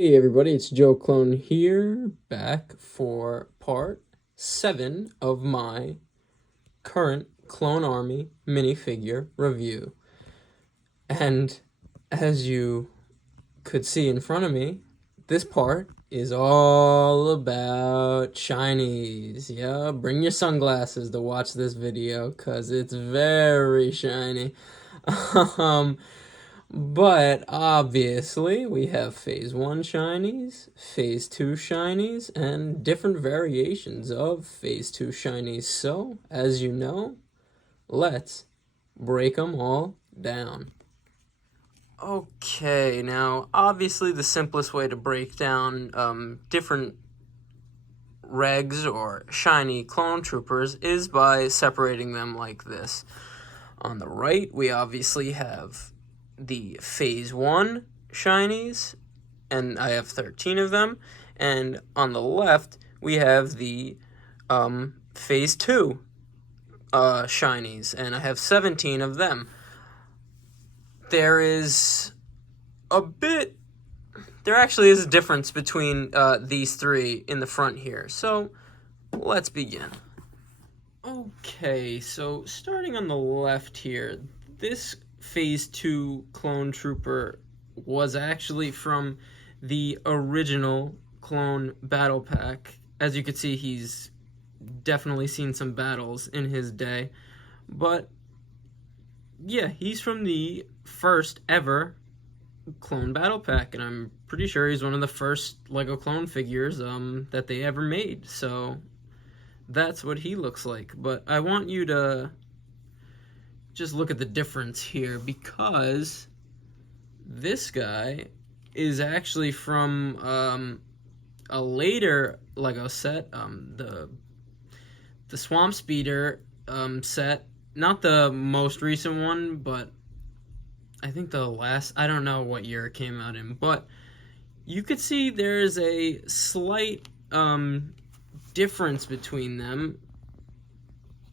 Hey everybody, it's Joe Clone here, back for part 7 of my current Clone Army minifigure review. And as you could see in front of me, this part is all about shinies. Yeah, bring your sunglasses to watch this video, because it's very shiny. um, but obviously, we have Phase 1 shinies, Phase 2 shinies, and different variations of Phase 2 shinies. So, as you know, let's break them all down. Okay, now obviously the simplest way to break down different regs or shiny clone troopers is by separating them like this. On the right, we obviously have the Phase 1 shinies, and I have 13 of them. And on the left, we have the Phase 2 shinies, and I have 17 of them. There actually is a difference between these three in the front here. So let's begin. Okay, so starting on the left here, this Phase 2 Clone Trooper was actually from the original Clone Battle Pack. As you can see, he's definitely seen some battles in his day. But yeah, he's from the first ever Clone Battle Pack, and I'm pretty sure he's one of the first Lego clone figures that they ever made. So that's what he looks like. But I want you to just look at the difference here, because this guy is actually from a later Lego set, the Swamp Speeder set. Not the most recent one, but I think the last, I don't know what year it came out in, but you could see there's a slight difference between them,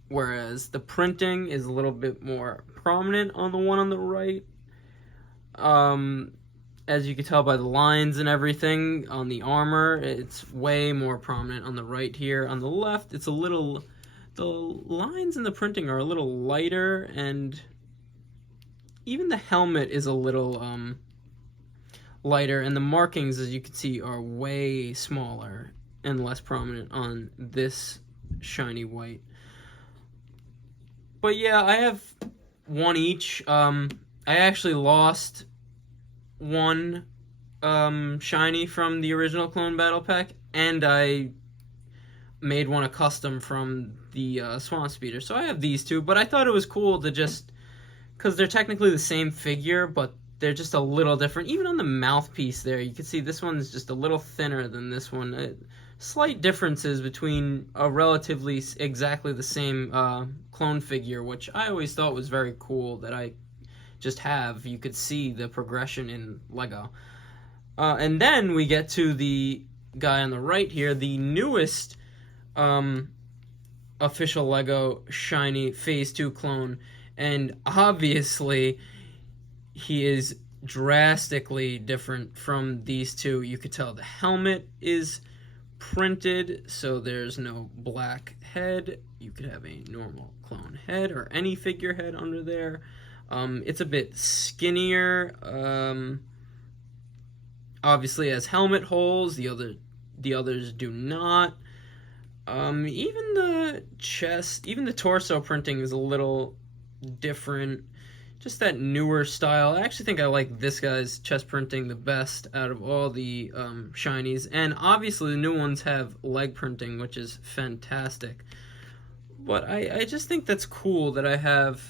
whereas the printing is a little bit more prominent on the one on the right. As you can tell by the lines and everything on the armor, it's way more prominent on the right here. On the left, it's a little, the lines in the printing are a little lighter, and even the helmet is a little lighter, and the markings, as you can see, are way smaller and less prominent on this shiny white. But yeah, I have one each. I actually lost one shiny from the original Clone Battle Pack, and I made one a custom from the Swamp Speeder. So I have these two, but I thought it was cool to just, because they're technically the same figure, but they're just a little different. Even on the mouthpiece there, you can see this one's just a little thinner than this one. Slight differences between a relatively exactly the same clone figure, which I always thought was very cool that I just have. You could see the progression in Lego. And then we get to the guy on the right here, the newest official Lego shiny Phase 2 clone. And obviously, he is drastically different from these two. You could tell the helmet is printed, so there's no black head. You could have a normal clone head or any figurehead under there. It's a bit skinnier. Obviously has helmet holes. The others do not. Even the chest, even the torso printing is a little different. Just that newer style. I actually think I like this guy's chest printing the best out of all the shinies. And obviously the new ones have leg printing, which is fantastic. But I just think that's cool that I have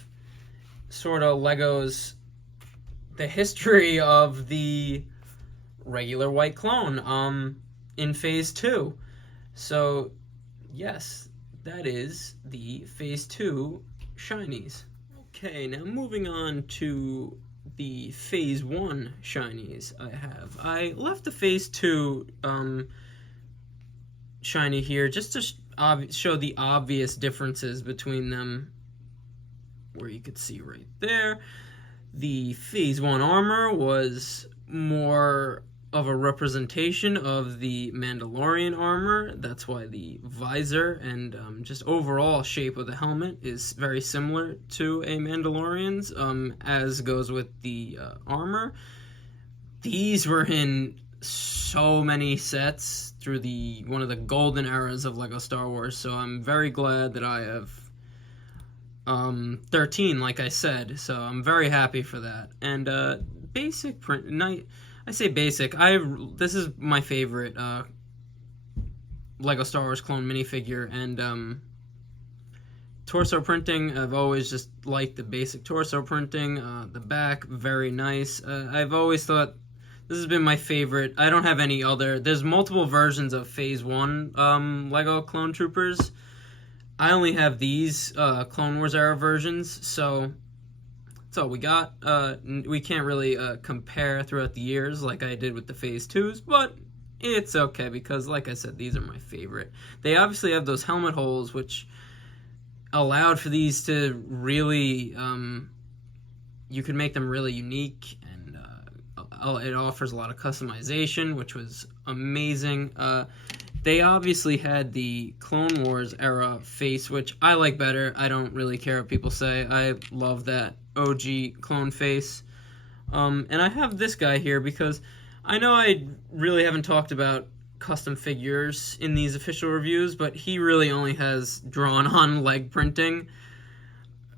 sort of Lego's, the history of the regular white clone in Phase 2. So yes, that is the Phase 2 shinies. Okay, now moving on to the Phase 1 shinies I have. I left the Phase 2 shiny here just to show the obvious differences between them, where you could see right there. The Phase 1 armor was more of a representation of the Mandalorian armor. That's why the visor and just overall shape of the helmet is very similar to a Mandalorian's, as goes with the armor. These were in so many sets through one of the golden eras of Lego Star Wars, so I'm very glad that I have 13, like I said, so I'm very happy for that. And basic print, I say basic. This is my favorite Lego Star Wars clone minifigure, and torso printing. I've always just liked the basic torso printing. The back, very nice. I've always thought this has been my favorite. I don't have any other. There's multiple versions of Phase 1 Lego Clone Troopers. I only have these Clone Wars era versions, so that's all we got. We can't really compare throughout the years like I did with the Phase 2s, but it's okay because, like I said, these are my favorite. They obviously have those helmet holes, which allowed for these to really, you could make them really unique, and it offers a lot of customization, which was amazing. They obviously had the Clone Wars era face, which I like better. I don't really care what people say. I love that OG clone face. And I have this guy here because I know I really haven't talked about custom figures in these official reviews, but he really only has drawn-on leg printing.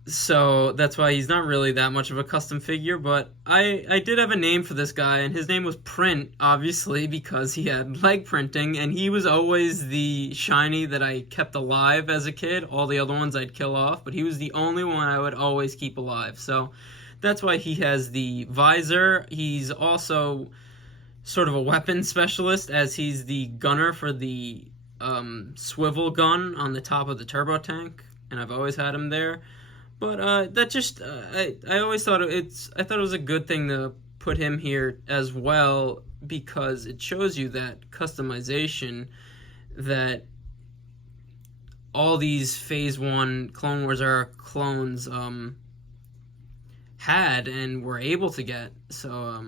So that's why he's not really that much of a custom figure, but I did have a name for this guy, and his name was Print, obviously, because he had leg printing, and he was always the shiny that I kept alive as a kid. All the other ones I'd kill off, but he was the only one I would always keep alive. So that's why he has the visor. He's also sort of a weapon specialist, as he's the gunner for the swivel gun on the top of the turbo tank, and I've always had him there. But that just I always thought I thought it was a good thing to put him here as well, because it shows you that customization that all these Phase 1 Clone Wars era clones had and were able to get. So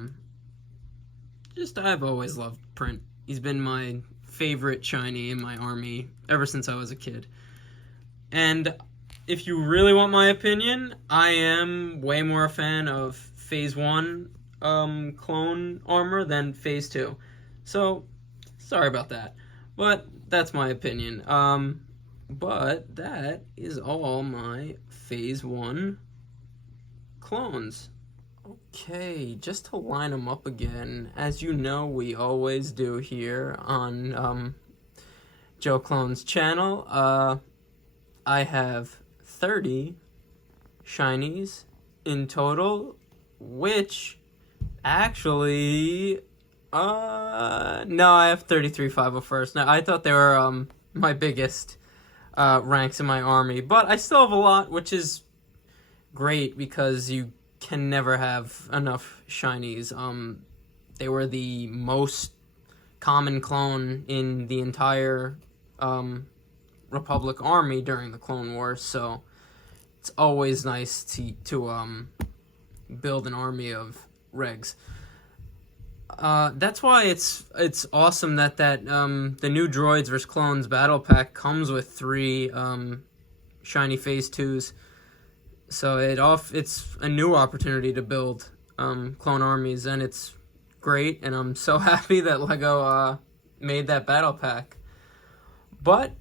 just I've always loved Print. He's been my favorite shiny in my army ever since I was a kid. And if you really want my opinion, I am way more a fan of Phase 1 clone armor than Phase 2. So, sorry about that. But that's my opinion. But that is all my Phase 1 clones. Okay, just to line them up again, as you know we always do here on Joe Clone's channel, I have 30 shinies in total, which actually, no, I have 33 501st. Now, I thought they were my biggest ranks in my army, but I still have a lot, which is great because you can never have enough shinies. They were the most common clone in the entire Republic army during the Clone Wars, so it's always nice to build an army of regs. That's why it's awesome that the new Droids vs. Clones battle pack comes with 3 shiny Phase 2s. So it's a new opportunity to build clone armies, and it's great, and I'm so happy that LEGO made that battle pack. But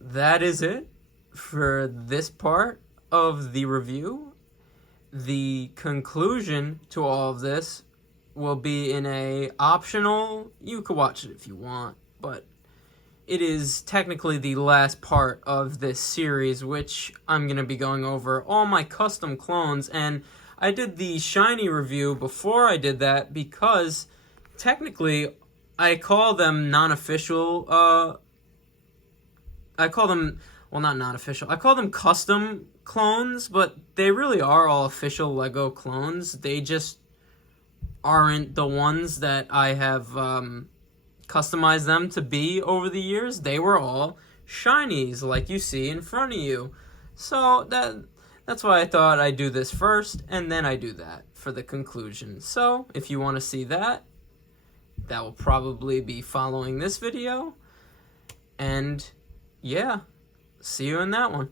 that is it for this part of the review. The conclusion to all of this will be in a optional, you could watch it if you want, but it is technically the last part of this series, which I'm going to be going over all my custom clones. And I did the shiny review before I did that because technically I call them non-official, I call them, well, not non-official, I call them custom clones, but they really are all official LEGO clones. They just aren't the ones that I have customized them to be over the years. They were all shinies like you see in front of you. So that's why I thought I'd do this first, and then I do that for the conclusion. So if you want to see that, that will probably be following this video. And yeah, see you in that one.